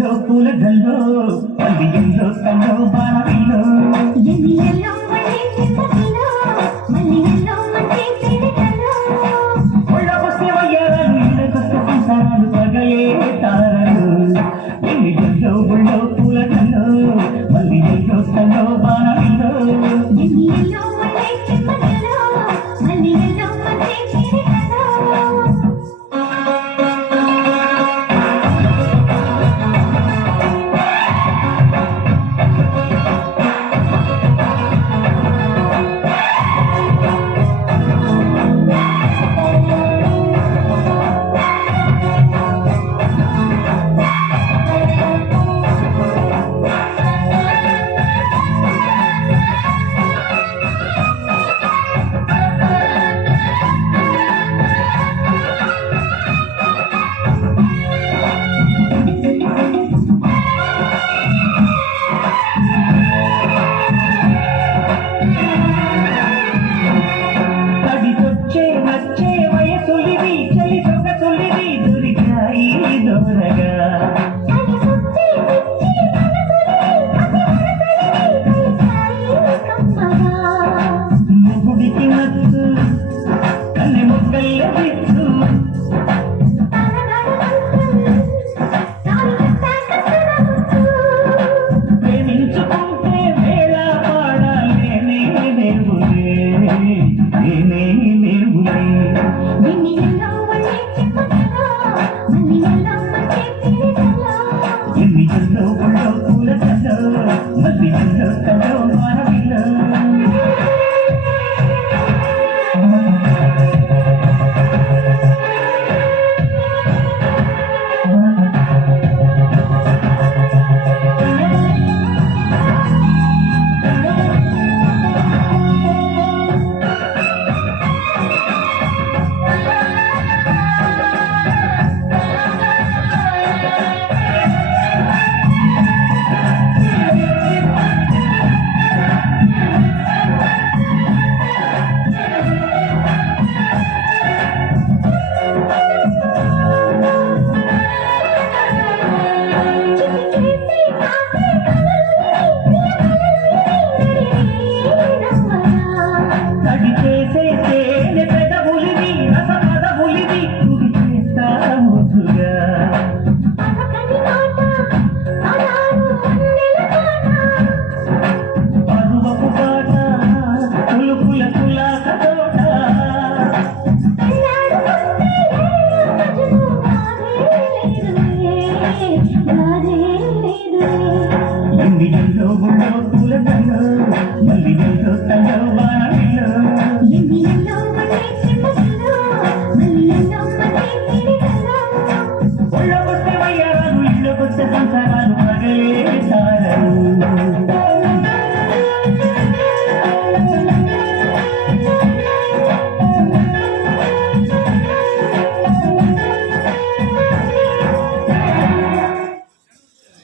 ఒళ్ళో పూలగల్లో మల్లిగల్లో కల్లో బాణవిల్లో ఎన్నియల్లో మళ్ళీ చిన్నపిల్లో మల్లియల్లో మంచి సిరికల్లో ఒళ్ళకొస్తే వయ్యారాలు ఇళ్ళకొస్తే సంసారాలు పగలే తారలు ఎన్నిగల్లో ఒళ్ళో పూలగల్లో మల్లిగల్లో కల్లో బాణవిల్లో ఎన్నియల్లో మళ్ళీ చిన్నపిల్లో మల్లియల్లో మంచి సిరికల్లో వచ్చే వయసులివి చలి సొగసులివి దొరికాయి దూరగా అది పుట్టి పిచ్చి కమ్మగా మొగుడికి నచ్చు కన్నె మొక్కల్ల విచ్చు ప్రేమించుకుంటే వేళ పాడాలేనే దేవులే నేనే దేవులే ఎన్నియల్లో మళ్ళీ చిన్నపిల్లో మల్లియల్లో మంచి సిరికల్లో ఎన్నియల్లో ఒళ్ళో పూలగల్లో మల్లిగల్లో కల్లో మానవిల్లో తడి చేసే తేనె పెదవులివి రస పదవులివి కుడి చేస్తా ముద్దుగా